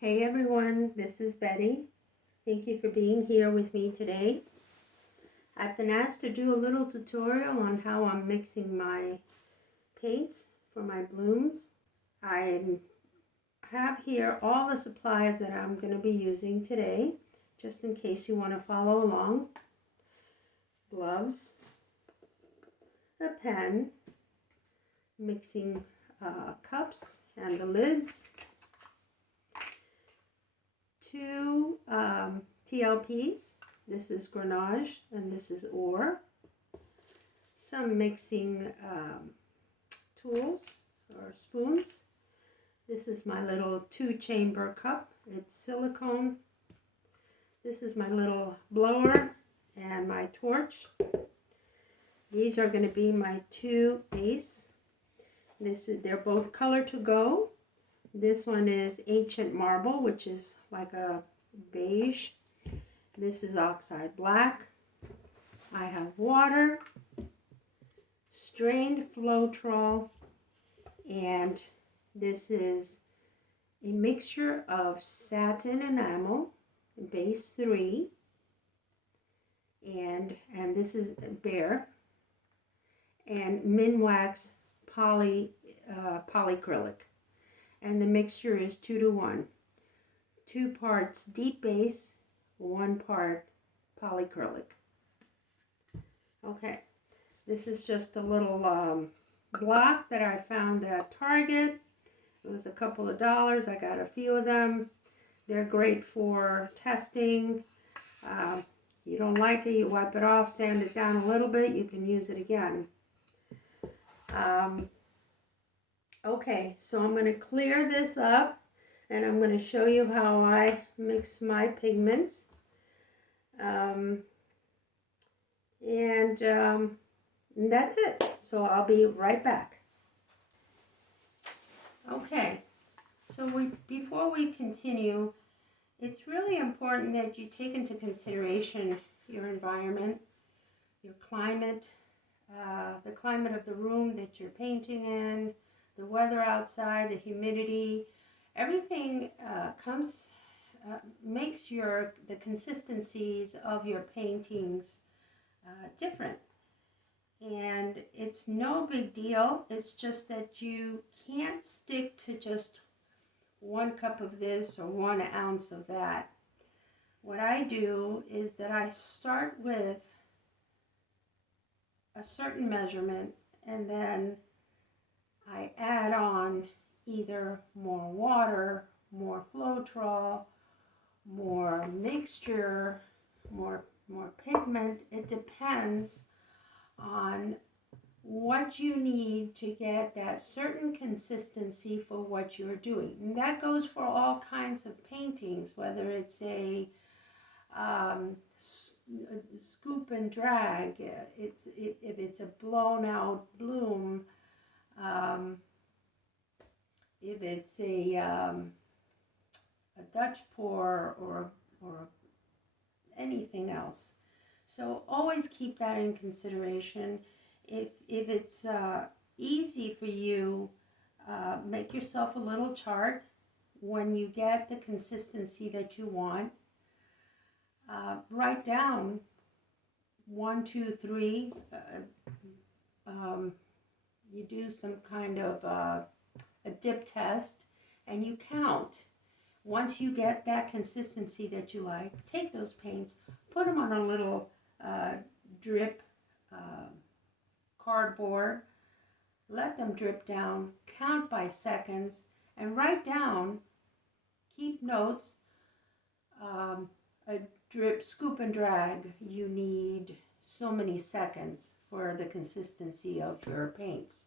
Hey everyone, this is Betty. Thank you for being here with me today. I've been asked to do a little tutorial on how I'm mixing my paints for my blooms. I have here all the supplies that I'm going to be using today, just in case you want to follow along. Gloves, a pen, mixing cups and the lids, two TLPs. This is Grenache and this is ore. Some mixing tools or spoons. This is my little 2-chamber cup. It's silicone. This is my little blower and my torch. These are going to be my 2 base. They're both color to go. This one is ancient marble, which is like a beige. This is oxide black. I have water, strained Floetrol, and this is a mixture of satin enamel, base 3, and this is bare, and Minwax polyacrylic. And the mixture is 2-to-1. 2 parts deep base, 1 part polyacrylic. Okay, this is just a little block that I found at Target. It was a couple of dollars. I got a few of them. They're great for testing. You don't like it, you wipe it off, sand it down a little bit, you can use it again. Okay, so I'm going to clear this up and I'm going to show you how I mix my pigments. And that's it. So I'll be right back. Okay, so before we continue, it's really important that you take into consideration your environment, your climate, the climate of the room that you're painting in, the weather outside, the humidity. Everything makes the consistencies of your paintings different. And it's no big deal. It's just that you can't stick to just 1 cup of this or 1 ounce of that. What I do is that I start with a certain measurement and then I add on either more water, more Floetrol, more mixture, more pigment. It depends on what you need to get that certain consistency for what you're doing. And that goes for all kinds of paintings, whether it's a scoop and drag, if it's a blown out bloom, if it's a Dutch pour or anything else. So always keep that in consideration. If it's easy for you, make yourself a little chart. When you get the consistency that you want, write down 1, 2, 3. You do some kind of a dip test and you count. Once you get that consistency that you like, take those paints, put them on a little drip cardboard, let them drip down, count by seconds, and write down, keep notes. A drip, scoop and drag, you need so many seconds for the consistency of your paints.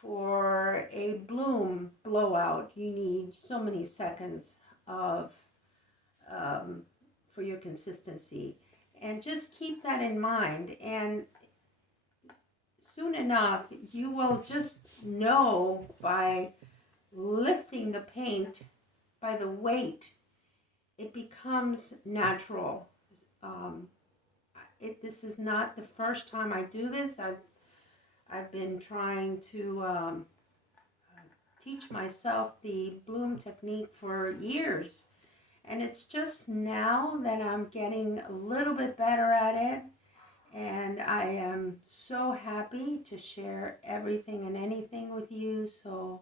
For a bloom blowout, you need so many seconds of for your consistency. And just keep that in mind, and soon enough you will just know by lifting the paint by the weight. It becomes natural. This is not the first time I do this. I've been trying to teach myself the bloom technique for years. And it's just now that I'm getting a little bit better at it. And I am so happy to share everything and anything with you. So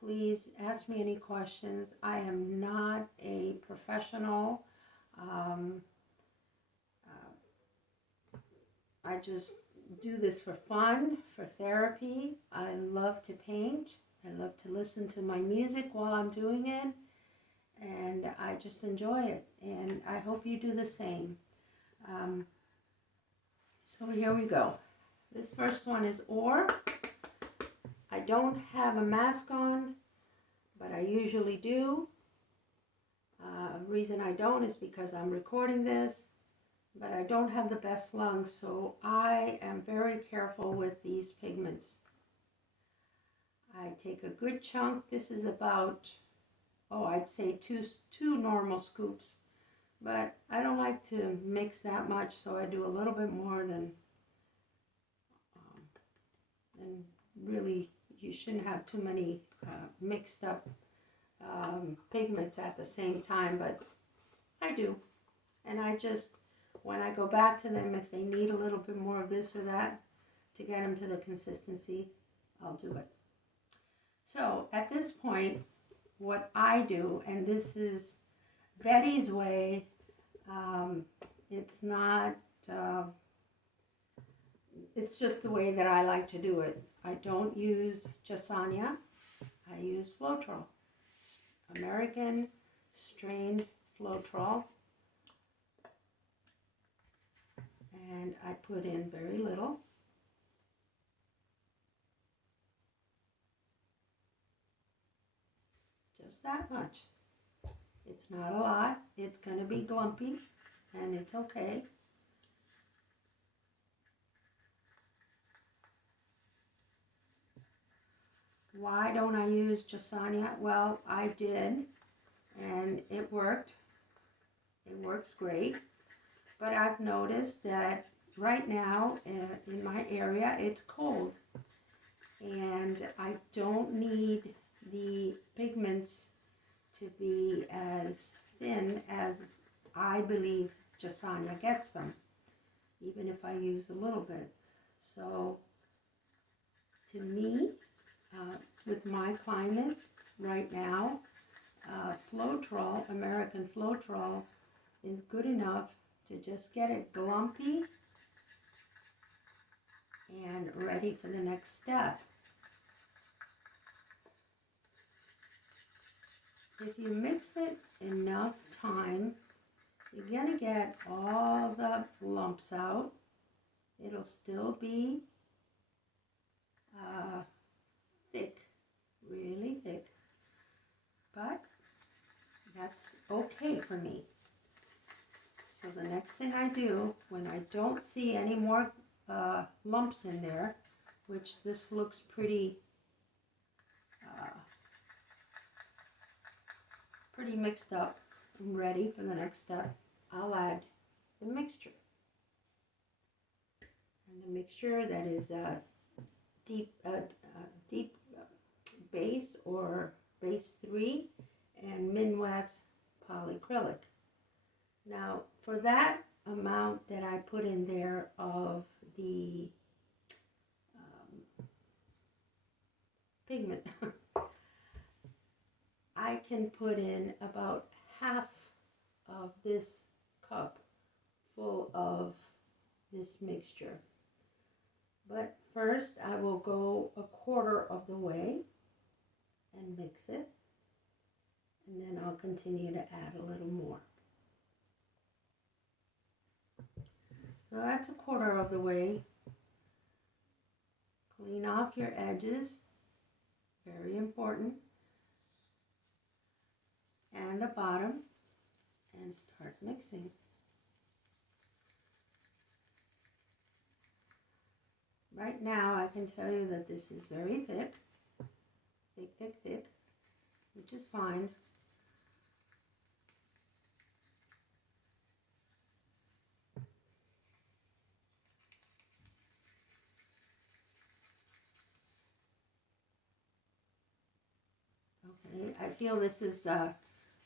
please ask me any questions. I am not a professional. Um, I just do this for fun, for therapy. I love to paint. I love to listen to my music while I'm doing it. And I just enjoy it. And I hope you do the same. So here we go. This first one is ore. I don't have a mask on, but I usually do. Reason I don't is because I'm recording this, but I don't have the best lungs, so I am very careful with these pigments. I take a good chunk. This is about, I'd say two normal scoops, but I don't like to mix that much, so I do a little bit more than really. You shouldn't have too many mixed up pigments at the same time, but I do. And I just, when I go back to them, if they need a little bit more of this or that to get them to the consistency, I'll do it. So at this point, what I do, and this is Betty's way, it's not, it's just the way that I like to do it. I don't use Jasania, I use Floetrol, American strained Floetrol. And I put in very little. Just that much. It's not a lot. It's going to be glumpy, and it's okay. Why don't I use Jasania? Well, I did, and it worked. It works great. But I've noticed that right now in my area, it's cold. And I don't need the pigments to be as thin as I believe Jasania gets them, even if I use a little bit. So to me, with my climate right now, Floetrol, American Floetrol, is good enough to just get it glumpy and ready for the next step. If you mix it enough time, you're going to get all the lumps out. It'll still be thick, really thick, but that's okay for me. So the next thing I do, when I don't see any more lumps in there, which this looks pretty mixed up and ready for the next step, I'll add the mixture. And the mixture that is deep base or base 3 and Minwax polyacrylic. Now for that amount that I put in there of the pigment, I can put in about half of this cup full of this mixture. But first I will go a quarter of the way and mix it, and then I'll continue to add a little more. So that's a quarter of the way. Clean off your edges, very important, and the bottom, and start mixing. Right now I can tell you that this is very thick, which is fine. Okay, I feel this is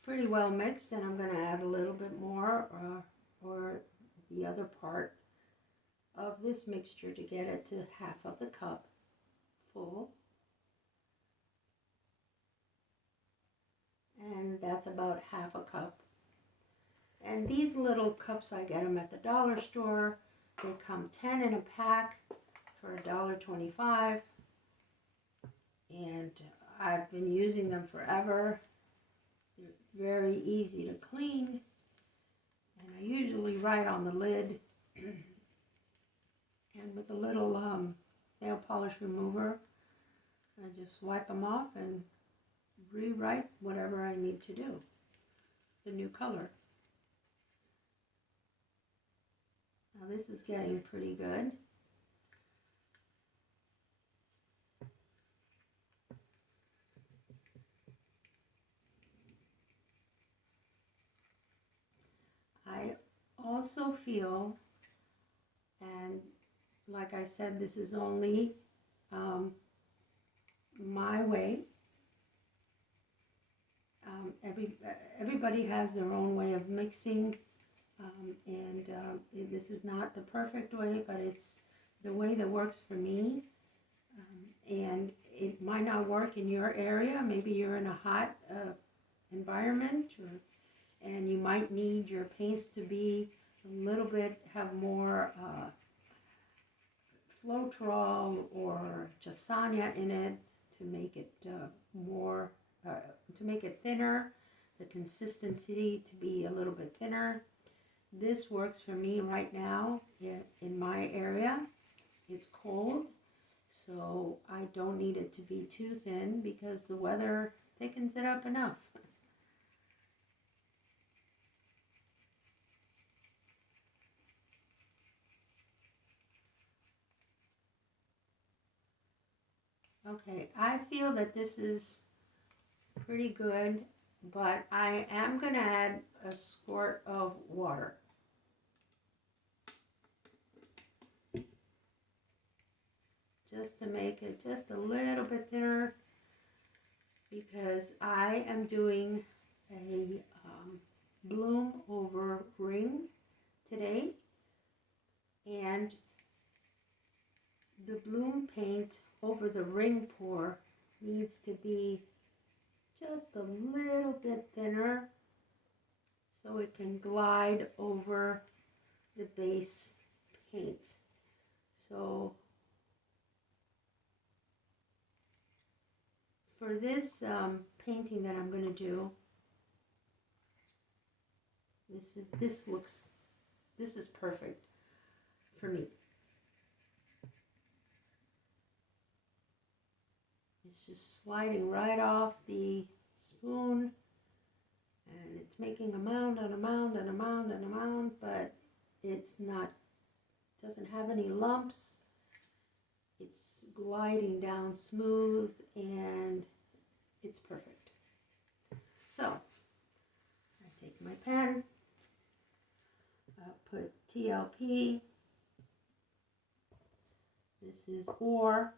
pretty well mixed, and I'm going to add a little bit more or the other part of this mixture to get it to half of the cup full. And that's about half a cup. And these little cups, I get them at the dollar store. They come 10 in a pack for $1.25. And I've been using them forever. They're very easy to clean. And I usually write on the lid. And with a little nail polish remover, I just wipe them off and rewrite whatever I need to do. The new color. Now this is getting pretty good. I also feel, and like I said, this is only my way. Everybody has their own way of mixing, and this is not the perfect way, but it's the way that works for me. And it might not work in your area. Maybe you're in a hot environment, and you might need your paints to be a little bit, have more Floetrol or Jasania in it to make it more, to make it thinner, the consistency to be a little bit thinner. This works for me right now in my area. It's cold, so I don't need it to be too thin because the weather thickens it up enough. Okay, I feel that this is pretty good, but I am going to add a squirt of water. Just to make it just a little bit thinner, because I am doing a bloom over ring today, and the bloom paint over the ring pour needs to be just a little bit thinner so it can glide over the base paint. So for this painting that I'm going to do, this is perfect for me. It's just sliding right off the spoon, and it's making a mound and a mound and a mound and a mound, but it's not, doesn't have any lumps. It's gliding down smooth, and it's perfect. So I take my pen, put TLP. This is ore.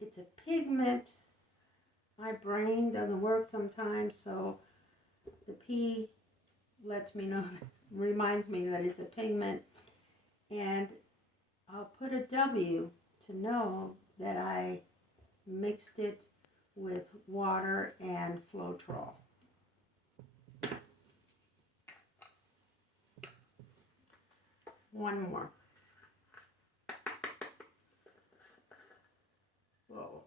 It's a pigment. My brain doesn't work sometimes, so the P lets me know, reminds me that it's a pigment. And I'll put a W to know that I mixed it with water and Floetrol. One more. Whoa.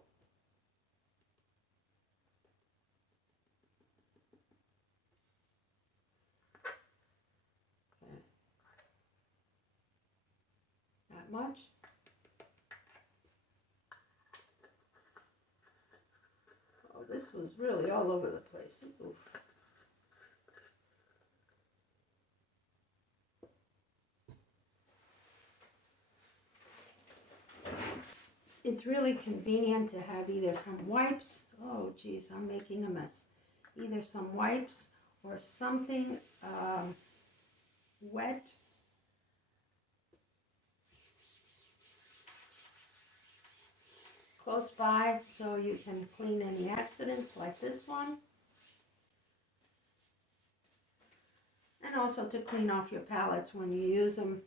Okay. That much. Oh, this was really all over the place. Oof. It's really convenient to have either some wipes. Oh geez, I'm making a mess. Either some wipes or something wet. close by so you can clean any accidents like this one. And also to clean off your palettes when you use them.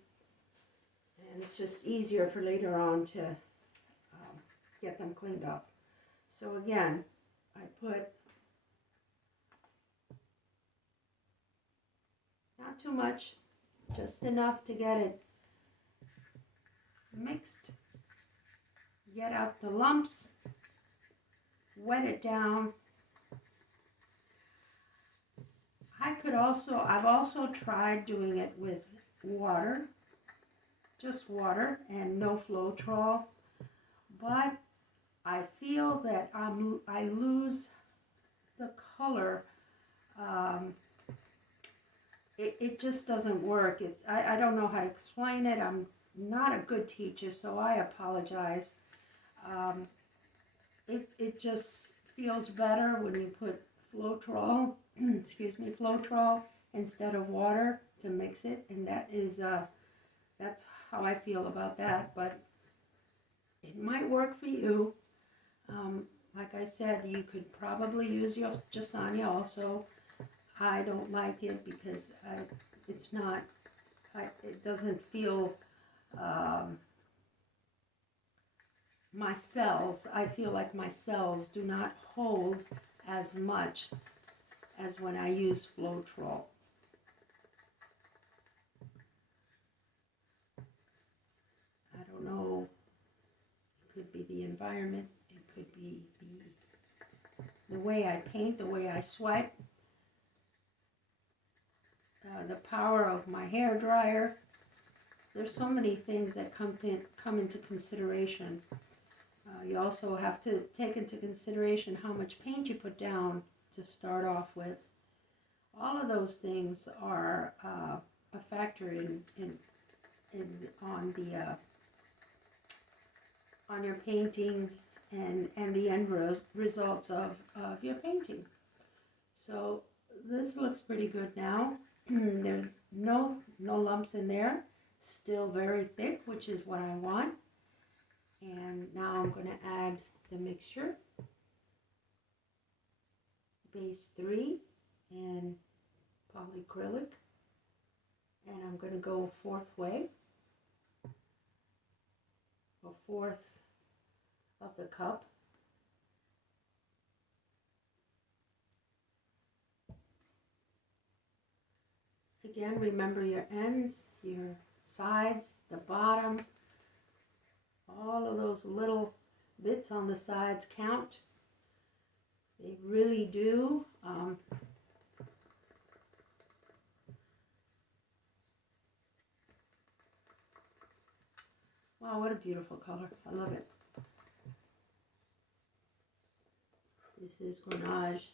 And it's just easier for later on to get them cleaned up. So again, I put not too much, just enough to get it mixed, get out the lumps, wet it down. I've also tried doing it with water, just water and no Floetrol, but I feel that I lose the color. It just doesn't work. I don't know how to explain it. I'm not a good teacher, so I apologize. It just feels better when you put Floetrol, Floetrol instead of water to mix it, and that's how I feel about that. But it might work for you. Like I said, you could probably use your Jasanya also. I don't like it because it doesn't feel, my cells, I feel like my cells do not hold as much as when I use Floetrol. I don't know, it could be the environment, it could be the way I paint, the way I swipe. The power of my hair dryer. There's so many things that come into consideration. You also have to take into consideration how much paint you put down to start off with. All of those things are a factor on your painting and the end results of your painting. So this looks pretty good now. There's no lumps in there, still very thick, which is what I want. And now I'm going to add the mixture, base 3 and polyacrylic, and I'm going to go fourth way, a fourth of the cup. Again, remember your ends, your sides, the bottom, all of those little bits on the sides count. They really do. Wow, what a beautiful color. I love it. This is Grenache.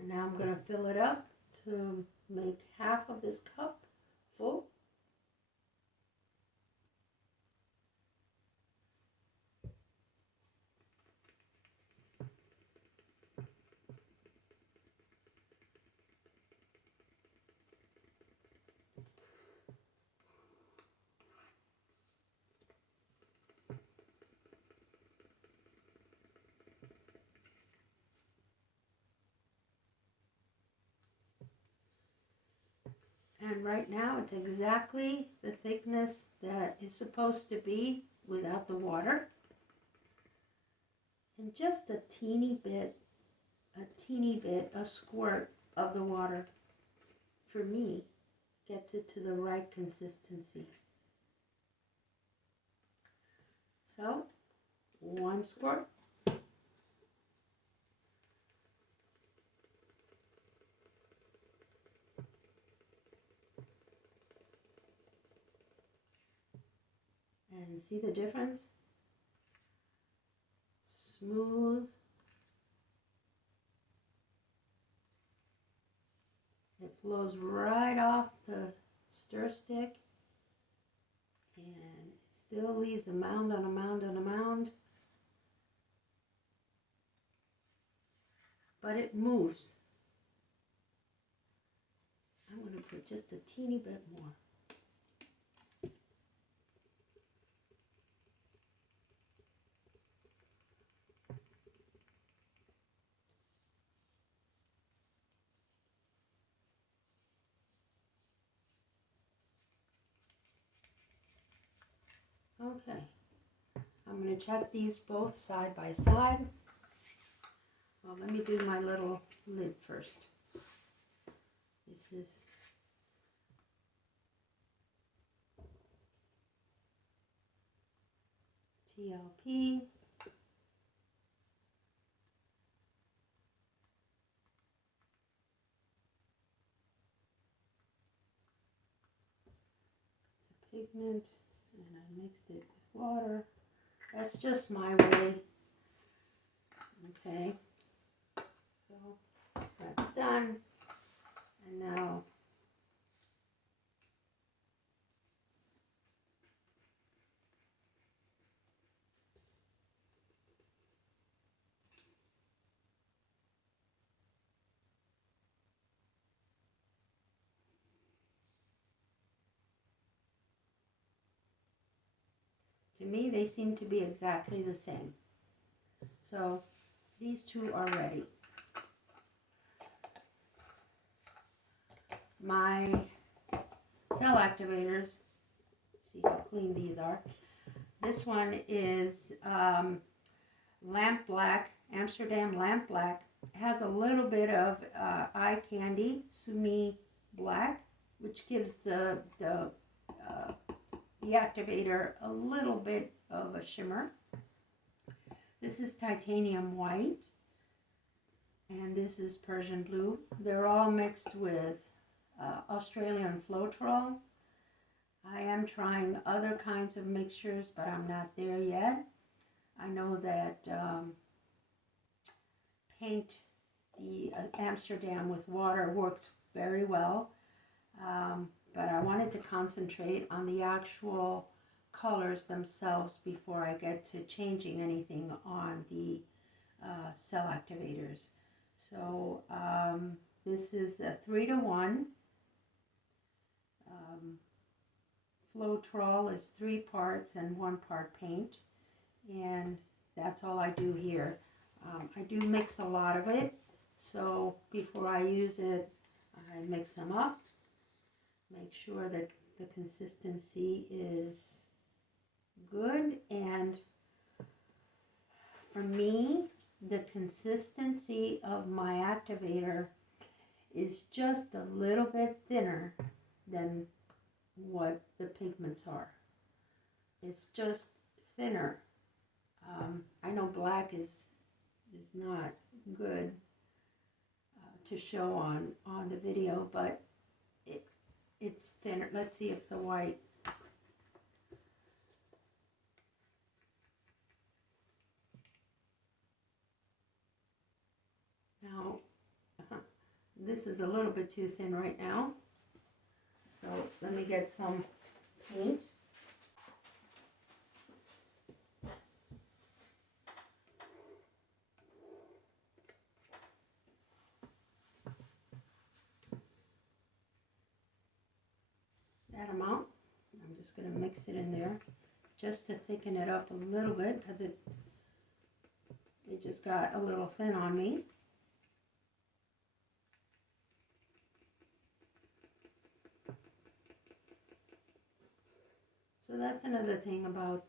And now I'm going to fill it up to make half of this cup full. And right now it's exactly the thickness that is supposed to be without the water. And just a teeny bit, a squirt of the water, for me, gets it to the right consistency. So, one squirt. And see the difference? Smooth. It flows right off the stir stick, and it still leaves a mound on a mound on a mound, but it moves. I'm going to put just a teeny bit more. Okay, I'm going to check these both side by side. Well, let me do my little lid first. This is TLP. It's a pigment, and I mixed it with water. That's just my way. Okay, so that's done. And now to me, they seem to be exactly the same. So these two are ready. My cell activators, see how clean these are. This one is Lamp Black, Amsterdam Lamp Black. It has a little bit of eye candy, Sumi Black, which gives the activator a little bit of a shimmer. This is Titanium White, and this is Persian Blue. They're all mixed with Australian Floetrol. I am trying other kinds of mixtures, but I'm not there yet. I know that paint the Amsterdam with water works very well, but I wanted to concentrate on the actual colors themselves before I get to changing anything on the cell activators. So this is a 3-to-1. Floetrol is 3 parts and 1 part paint, and that's all I do here. I do mix a lot of it, so before I use it, I mix them up, make sure that the consistency is good. And for me, the consistency of my activator is just a little bit thinner than what the pigments are. It's just thinner. I know black is not good to show on the video, but it's thinner. Let's see if the white. Now, this is a little bit too thin right now. So let me get some paint. That amount. I'm just going to mix it in there just to thicken it up a little bit, because it just got a little thin on me. So that's another thing about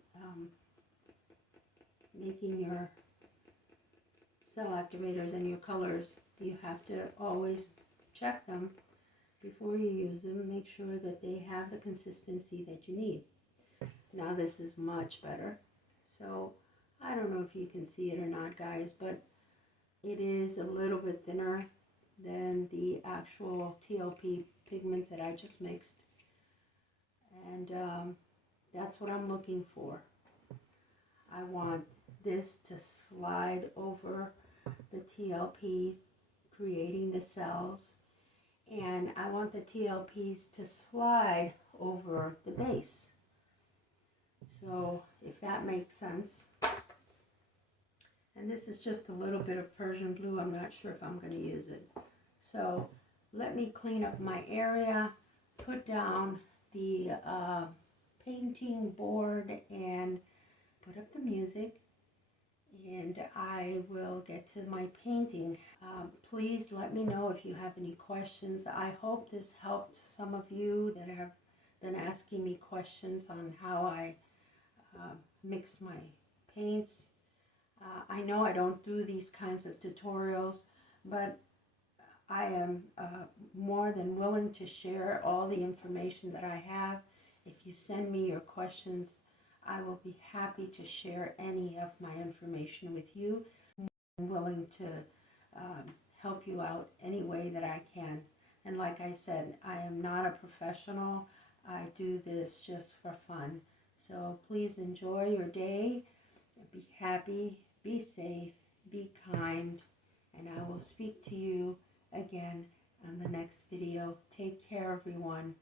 making your cell activators and your colors. You have to always check them before you use them. Make sure that they have the consistency that you need. Now this is much better. So I don't know if you can see it or not, guys, but it is a little bit thinner than the actual TLP pigments that I just mixed. And that's what I'm looking for. I want this to slide over the TLPs, creating the cells, and I want the TLPs to slide over the base. So if that makes sense. And this is just a little bit of Persian blue. I'm not sure if I'm going to use it. So let me clean up my area, put down the painting board, and put up the music, and I will get to my painting. Please let me know if you have any questions. I hope this helped some of you that have been asking me questions on how I mix my paints. I know I don't do these kinds of tutorials, but I am more than willing to share all the information that I have. If you send me your questions, I will be happy to share any of my information with you. I'm willing to help you out any way that I can. And like I said, I am not a professional. I do this just for fun. So please enjoy your day. Be happy, be safe, be kind, and I will speak to you again on the next video. Take care, everyone.